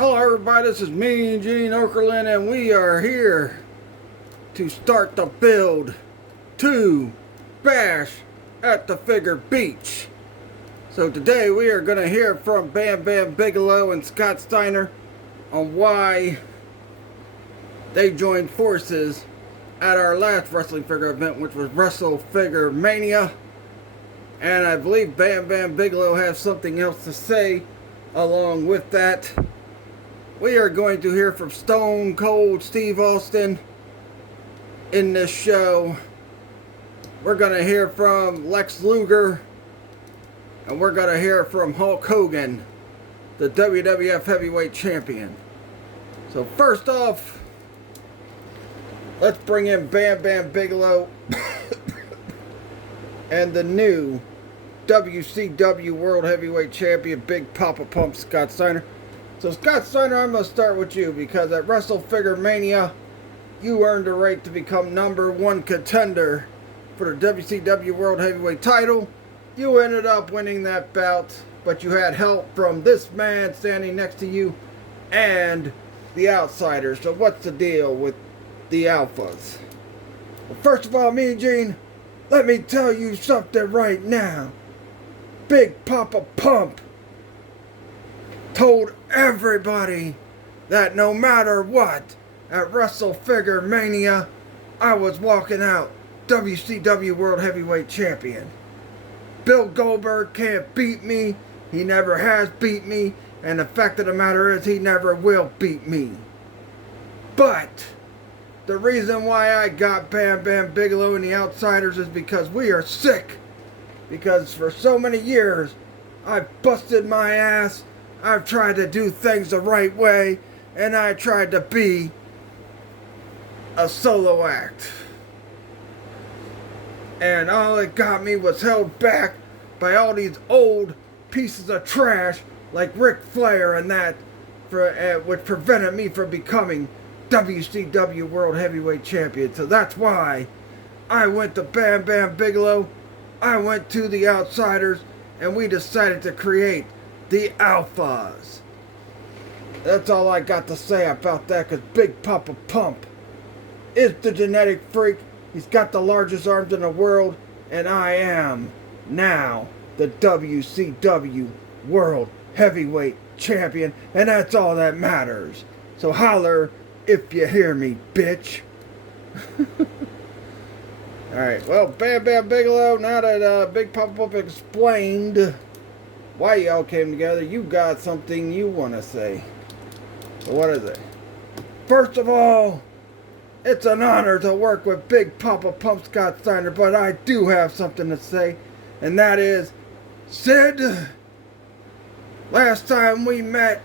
Hello everybody, this is me, Gene Okerlund, and we are here to start the build to Bash at the Figure Beach. So today we are going to hear from Bam Bam Bigelow and Scott Steiner on why they joined forces at our last wrestling figure event, which was Wrestle Figure Mania. And I believe Bam Bam Bigelow has something else to say along with that. We are going to hear from Stone Cold Steve Austin in this show. We're going to hear from Lex Luger. And we're going to hear from Hulk Hogan, the WWF Heavyweight Champion. So first off, let's bring in Bam Bam Bigelow and the new WCW World Heavyweight Champion, Big Papa Pump Scott Steiner. So Scott Steiner, I'm going to start with you because at Wrestle Figure Mania, you earned the right to become #1 contender for the WCW World Heavyweight title. You ended up winning that bout, but you had help from this man standing next to you and the Outsiders. So what's the deal with the Alphas? Well, first of all, Mean Gene, let me tell you something right now. Big Papa Pump told everybody that no matter what, at Wrestle Figure Mania, I was walking out WCW World Heavyweight Champion. Bill Goldberg can't beat me. He never has beat me. And the fact of the matter is, he never will beat me. But the reason why I got Bam Bam Bigelow and the Outsiders is because we are sick. Because for so many years, I've busted my ass. I've tried to do things the right way, and I tried to be a solo act. And all it got me was held back by all these old pieces of trash like Ric Flair and that, which prevented me from becoming WCW World Heavyweight Champion. So that's why I went to Bam Bam Bigelow, I went to the Outsiders, and we decided to create the Alphas. That's all I got to say about that, because Big Papa Pump is the genetic freak. He's got the largest arms in the world, and I am now the WCW World Heavyweight Champion, and that's all that matters. So holler if you hear me, bitch. Alright, well, Bam Bam Bigelow, now that Big Papa Pump explained why y'all came together, you got something you want to say. So what is it? First of all, it's an honor to work with Big Papa Pump Scott Steiner, but I do have something to say, and that is, Sid, last time we met,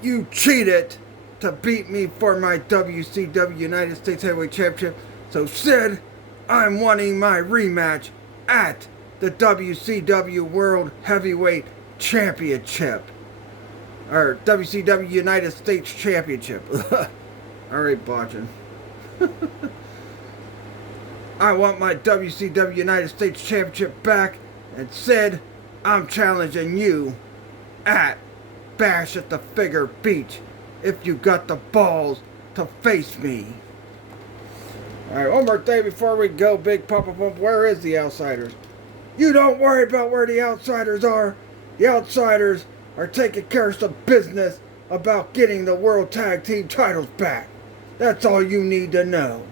you cheated to beat me for my WCW United States Heavyweight Championship. So Sid, I'm wanting my rematch at the WCW World Heavyweight Championship. Or WCW United States Championship. Alright, botching. I want my WCW United States Championship back, and Sid, I'm challenging you at Bash at the Figure Beach if you got the balls to face me. Alright, one more thing before we go, Big Papa Pump. Where is the Outsiders? You don't worry about where the Outsiders are. The Outsiders are taking care of some business about getting the World Tag Team titles back. That's all you need to know.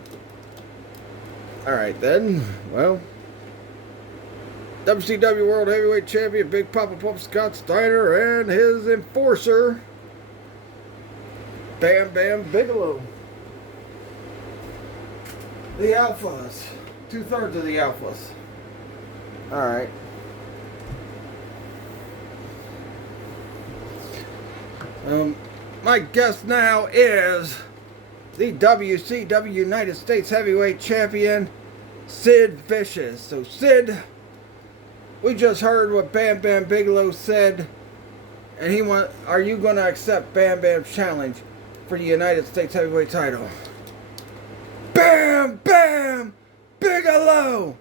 Alright then, well, WCW World Heavyweight Champion Big Papa Pump Scott Steiner and his enforcer, Bam Bam Bigelow. The Alphas. 2/3 of the Alphas. Alright. My guest now is the WCW United States Heavyweight Champion, Sid Vicious. So Sid, we just heard what Bam Bam Bigelow said, and are you going to accept Bam Bam's challenge for the United States Heavyweight title? Bam Bam Bigelow!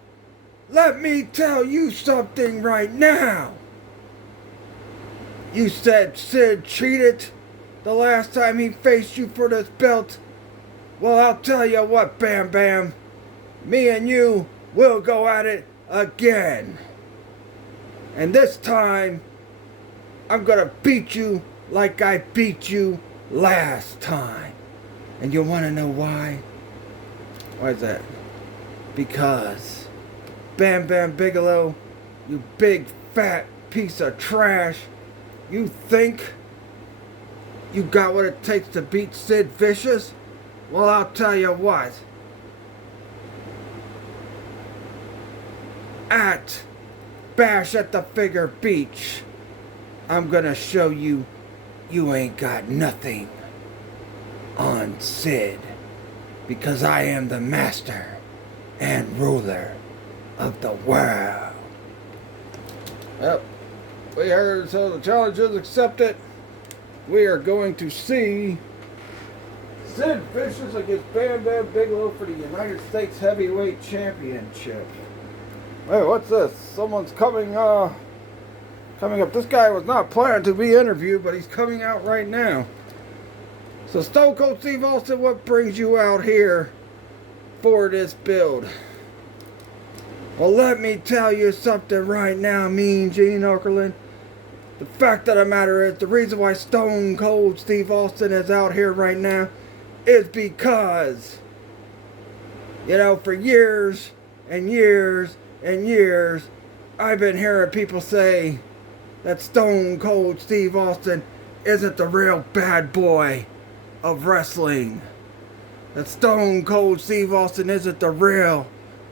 Let me tell you something right now. You said Sid cheated the last time he faced you for this belt. Well, I'll tell you what, Bam Bam. Me and you will go at it again. And this time, I'm gonna beat you like I beat you last time. And you wanna know why? Why is that? Because Bam Bam Bigelow, you big fat piece of trash, you think you got what it takes to beat Sid Vicious? Well, I'll tell you what. At Bash at the Figure Beach, I'm gonna show you you ain't got nothing on Sid, because I am the master and ruler of the world. Yep, we heard, so the challenge is accepted. We are going to see Sid Vicious against Bam Bam Bigelow for the United States Heavyweight Championship. Hey, what's this? Someone's coming up. This guy was not planning to be interviewed, but he's coming out right now. So, Stone Cold Steve Austin, what brings you out here for this build? Well, let me tell you something right now, Mean Gene Okerlund. The fact of the matter is, the reason why Stone Cold Steve Austin is out here right now is because, you know, for years and years and years, I've been hearing people say that Stone Cold Steve Austin isn't the real bad boy of wrestling. That Stone Cold Steve Austin isn't the real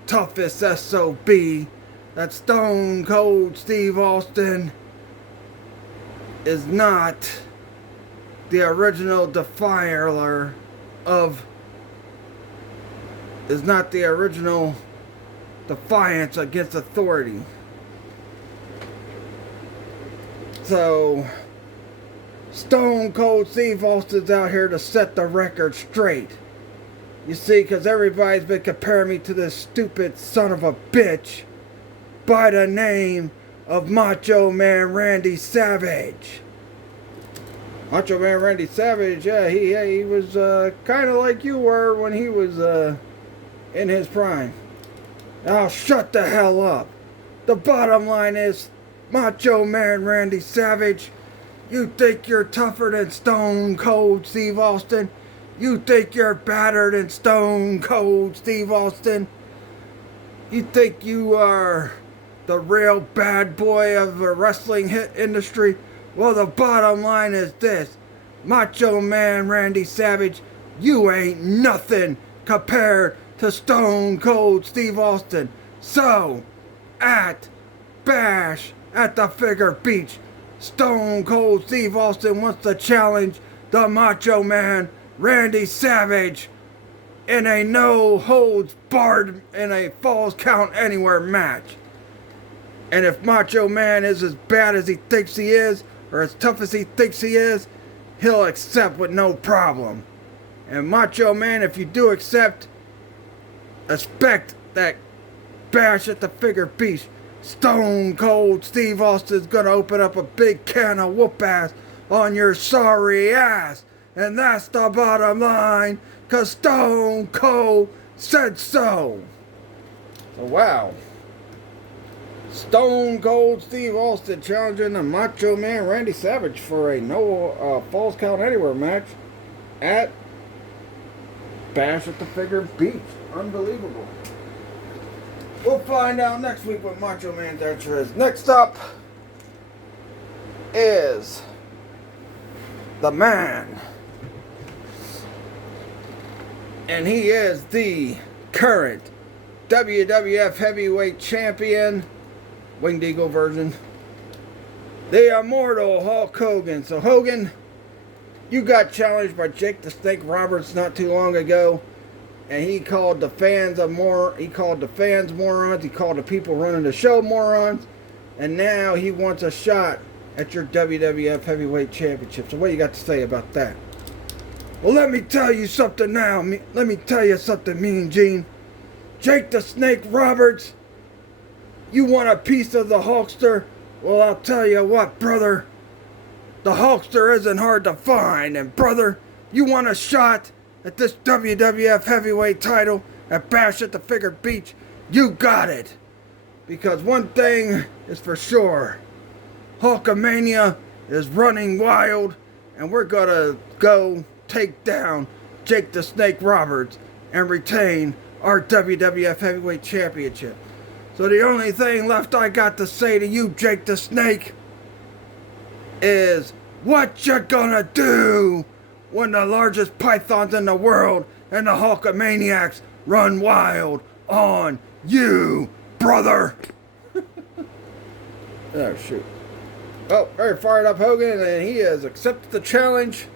toughest SOB. That Stone Cold Steve Austin is not the original defiler of, is not the original defiance against authority. So, Stone Cold Steve Austin's out here to set the record straight. You see, because everybody's been comparing me to this stupid son of a bitch by the name of Macho Man Randy Savage. Macho Man Randy Savage, yeah, he was kind of like you were when he was in his prime. Now shut the hell up. The bottom line is, Macho Man Randy Savage, you think you're tougher than Stone Cold Steve Austin? You think you're better than Stone Cold Steve Austin? You think you are the real bad boy of the wrestling hit industry? Well, the bottom line is this. Macho Man Randy Savage, you ain't nothing compared to Stone Cold Steve Austin. So, at Bash at the Figure Beach, Stone Cold Steve Austin wants to challenge the Macho Man Randy Savage in a no-holds-barred, in a Falls Count Anywhere match. And if Macho Man is as bad as he thinks he is, or as tough as he thinks he is, he'll accept with no problem. And Macho Man, if you do accept, expect that Bash at the Figure Beach, Stone Cold Steve Austin's gonna open up a big can of whoop ass on your sorry ass. And that's the bottom line, cause Stone Cold said so. So wow. Stone Cold Steve Austin challenging the Macho Man Randy Savage for a no Falls Count Anywhere match at Bash at the Figure Beach. Unbelievable. We'll find out next week what Macho Man's answer is. Next up is the man. And he is the current WWF Heavyweight Champion, Winged Eagle version, the immortal Hulk Hogan. So Hogan, you got challenged by Jake the Snake Roberts not too long ago, and he called the fans morons, he called the people running the show morons, and now he wants a shot at your WWF Heavyweight Championship. So what do you got to say about that? Well, let me tell you something now. Let me tell you something, Mean Gene. Jake the Snake Roberts, you want a piece of the Hulkster? Well, I'll tell you what, brother. the Hulkster isn't hard to find. And brother, you want a shot at this WWF heavyweight title at Bash at the Figure Beach? You got it. Because one thing is for sure, Hulkamania is running wild, and we're gonna go take down Jake the Snake Roberts and retain our WWF Heavyweight Championship. So the only thing left I got to say to you, Jake the Snake, is what you gonna do when the largest pythons in the world and the Hulkamaniacs run wild on you, brother? Oh, shoot. Oh, very fired up Hogan, and he has accepted the challenge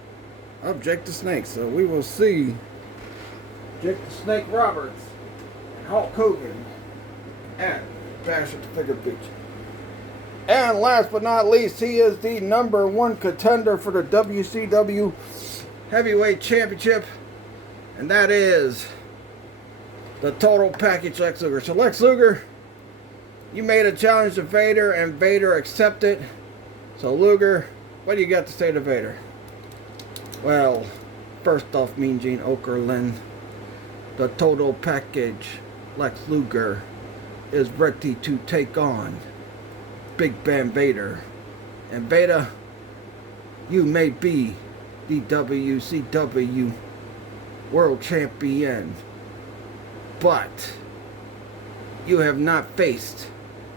of Jake the Snake. So we will see Jake the Snake Roberts and Hulk Hogan at Bash at the Figure Beach. And last but not least, he is the #1 contender for the WCW Heavyweight Championship, and that is the Total Package Lex Luger. So Lex Luger, you made a challenge to Vader, and Vader accepted. So Luger, what do you got to say to Vader? Well, first off, Mean Gene Okerlund, the Total Package Lex Luger is ready to take on Big Bam Vader. And Vader, you may be the WCW World Champion, but you have not faced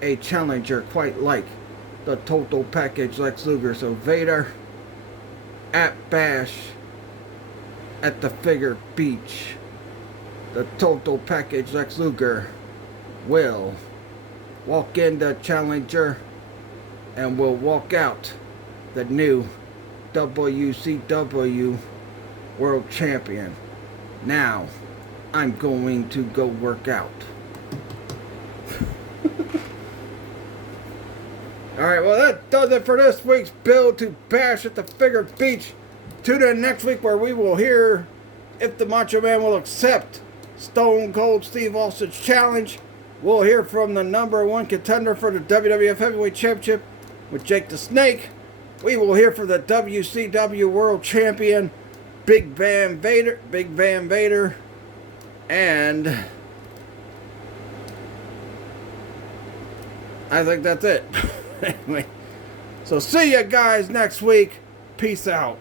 a challenger quite like the Total Package Lex Luger. So Vader, at Bash at the Figure Beach, the Total Package Lex Luger will walk in the challenger and will walk out the new WCW World Champion. Now, I'm going to go work out. Alright, well that does it for this week's build to Bash at the Figure Beach. Tune in next week where we will hear if the Macho Man will accept Stone Cold Steve Austin's challenge. We'll hear from the #1 contender for the WWF Heavyweight Championship with Jake the Snake. We will hear from the WCW World Champion, Big Bam Vader. And I think that's it. Anyway, so see you guys next week. Peace out.